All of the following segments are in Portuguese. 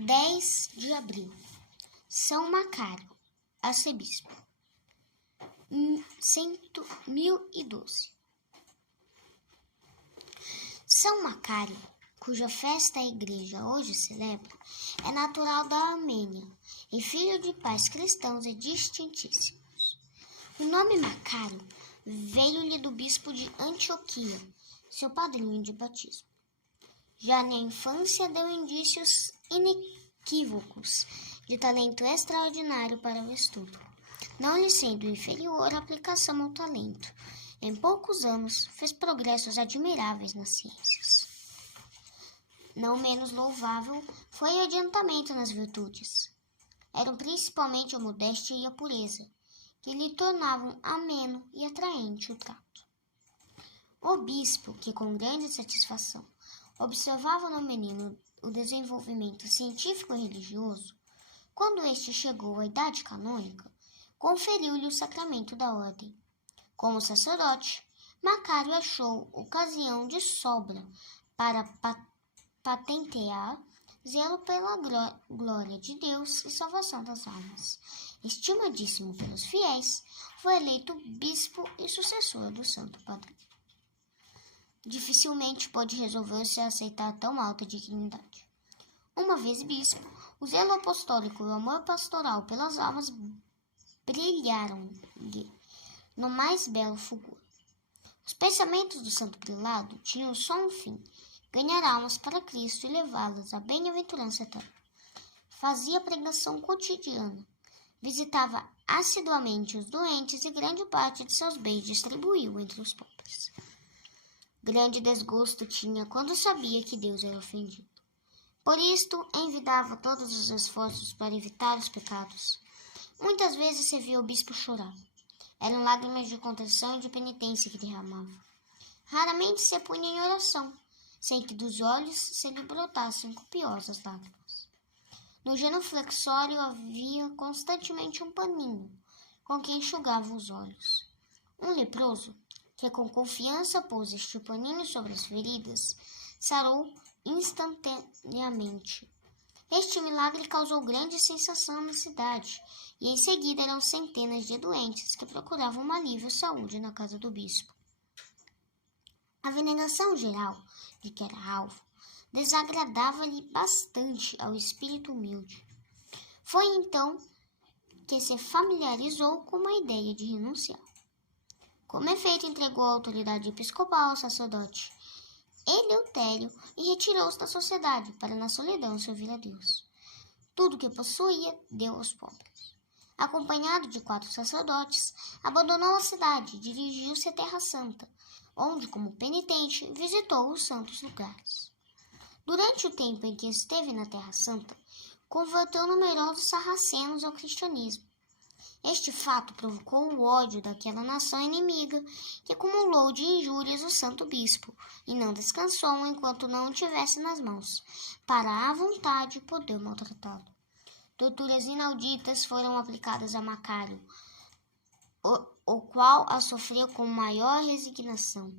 10 de abril. São Macário, arcebispo. 1012. São Macário, cuja festa a igreja hoje celebra, é natural da Armênia e filho de pais cristãos e distintíssimos. O nome Macário veio-lhe do bispo de Antioquia, seu padrinho de batismo. Já na infância deu indícios inequívocos de talento extraordinário para o estudo, não lhe sendo inferior a aplicação ao talento. Em poucos anos, fez progressos admiráveis nas ciências. Não menos louvável foi o adiantamento nas virtudes. Eram principalmente a modéstia e a pureza, que lhe tornavam ameno e atraente o trato. O bispo, que com grande satisfação observava no menino o desenvolvimento científico e religioso, quando este chegou à idade canônica, conferiu-lhe o sacramento da ordem. Como sacerdote, Macário achou ocasião de sobra para patentear zelo pela glória de Deus e salvação das almas. Estimadíssimo pelos fiéis, foi eleito bispo e sucessor do santo padre. Dificilmente pôde resolver-se a aceitar tão alta dignidade. Uma vez bispo, o zelo apostólico e o amor pastoral pelas almas brilharam-lhe no mais belo fulgor. Os pensamentos do santo prelado tinham só um fim: ganhar almas para Cristo e levá-las à bem-aventurança eterna. Fazia pregação cotidiana, visitava assiduamente os doentes e grande parte de seus bens distribuiu entre os pobres. Grande desgosto tinha quando sabia que Deus era ofendido. Por isto, envidava todos os esforços para evitar os pecados. Muitas vezes se via o bispo chorar. Eram lágrimas de contrição e de penitência que derramava. Raramente se punha em oração, sem que dos olhos se lhe brotassem copiosas lágrimas. No genuflexório havia constantemente um paninho, com que enxugava os olhos. Um leproso, que com confiança pôs este paninho sobre as feridas, sarou instantaneamente. Este milagre causou grande sensação na cidade, e em seguida eram centenas de doentes que procuravam um alívio à saúde na casa do bispo. A veneração geral de que era alvo desagradava-lhe bastante ao espírito humilde. Foi então que se familiarizou com a ideia de renunciar. Como efeito, entregou a autoridade episcopal ao sacerdote Eleutério e retirou-se da sociedade para na solidão servir a Deus. Tudo o que possuía deu aos pobres. Acompanhado de 4 sacerdotes, abandonou a cidade e dirigiu-se à Terra Santa, onde, como penitente, visitou os santos lugares. Durante o tempo em que esteve na Terra Santa, converteu numerosos sarracenos ao cristianismo. Este fato provocou o ódio daquela nação inimiga, que acumulou de injúrias o santo bispo, e não descansou enquanto não o tivesse nas mãos, para à vontade poder maltratá-lo. Torturas inauditas foram aplicadas a Macário, o qual a sofreu com maior resignação.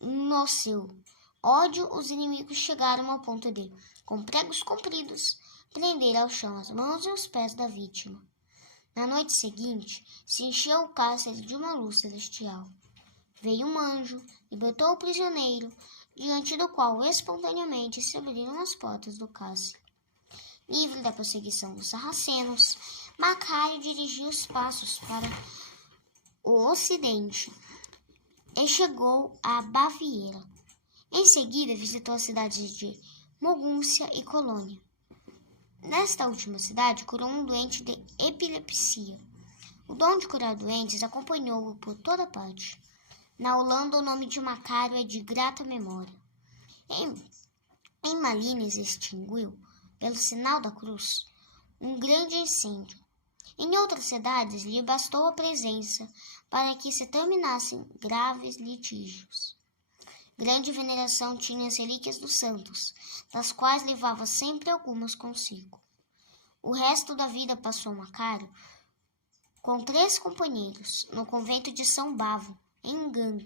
No seu ódio, os inimigos chegaram ao ponto de, com pregos compridos, prender ao chão as mãos e os pés da vítima. Na noite seguinte, se encheu o cárcere de uma luz celestial. Veio um anjo, libertou o prisioneiro, diante do qual espontaneamente se abriram as portas do cárcere. Livre da perseguição dos sarracenos, Macário dirigiu os passos para o ocidente e chegou à Baviera. Em seguida, visitou as cidades de Mogúncia e Colônia. Nesta última cidade, curou um doente de epilepsia. O dom de curar doentes acompanhou-o por toda parte. Na Holanda, o nome de Macário é de grata memória. Em Malines extinguiu, pelo sinal da cruz, um grande incêndio. Em outras cidades, lhe bastou a presença para que se terminassem graves litígios. Grande veneração tinha as relíquias dos santos, das quais levava sempre algumas consigo. O resto da vida passou Macário com 3 companheiros no convento de São Bavo, em Gand,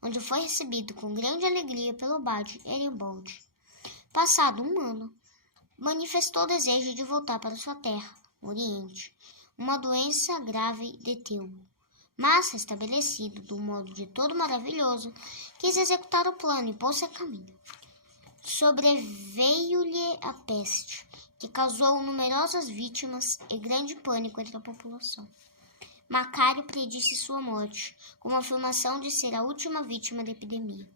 onde foi recebido com grande alegria pelo abade Erembolde. Passado um ano, manifestou o desejo de voltar para sua terra, o Oriente. Uma doença grave deteu-o, mas, restabelecido do modo de todo maravilhoso, quis executar o plano e pôs-se a caminho. Sobreveio-lhe a peste, que causou numerosas vítimas e grande pânico entre a população. Macário predisse sua morte, com a afirmação de ser a última vítima da epidemia.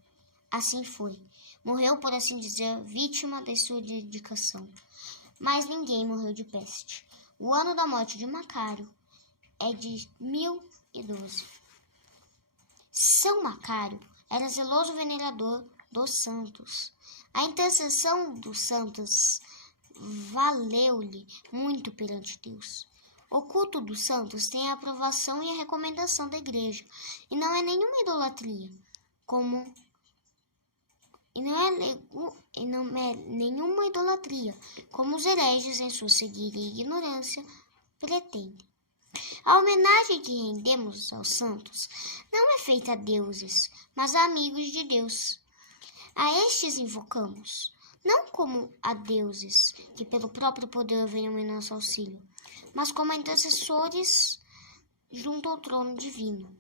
Assim foi. Morreu, por assim dizer, vítima de sua dedicação. Mas ninguém morreu de peste. O ano da morte de Macário é de 1012. São Macário era zeloso venerador dos santos. A intercessão dos santos valeu-lhe muito perante Deus. O culto dos santos tem a aprovação e a recomendação da igreja, e não é nenhuma idolatria, como os hereges, em sua cegueira e ignorância, pretendem. A homenagem que rendemos aos santos não é feita a deuses, mas a amigos de Deus. A estes invocamos, não como a deuses, que pelo próprio poder venham em nosso auxílio, mas como intercessores junto ao trono divino.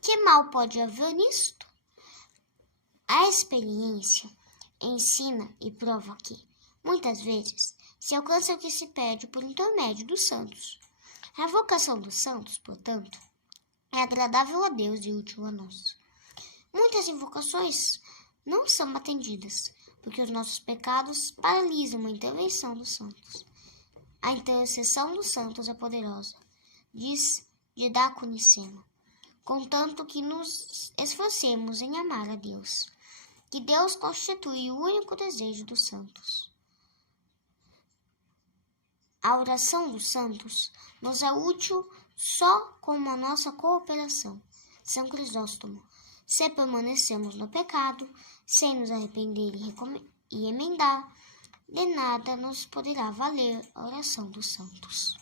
Que mal pode haver nisto? A experiência ensina e prova que, muitas vezes, se alcança o que se pede por intermédio dos santos. A vocação dos santos, portanto, é agradável a Deus e útil a nós. Muitas invocações não são atendidas, porque os nossos pecados paralisam a intervenção dos santos. A intercessão dos santos é poderosa, diz Didaco Niceno, contanto que nos esforcemos em amar a Deus, que Deus constitui o único desejo dos santos. A oração dos santos nos é útil só como a nossa cooperação. São Crisóstomo. Se permanecemos no pecado, sem nos arrepender e emendar, de nada nos poderá valer a oração dos santos.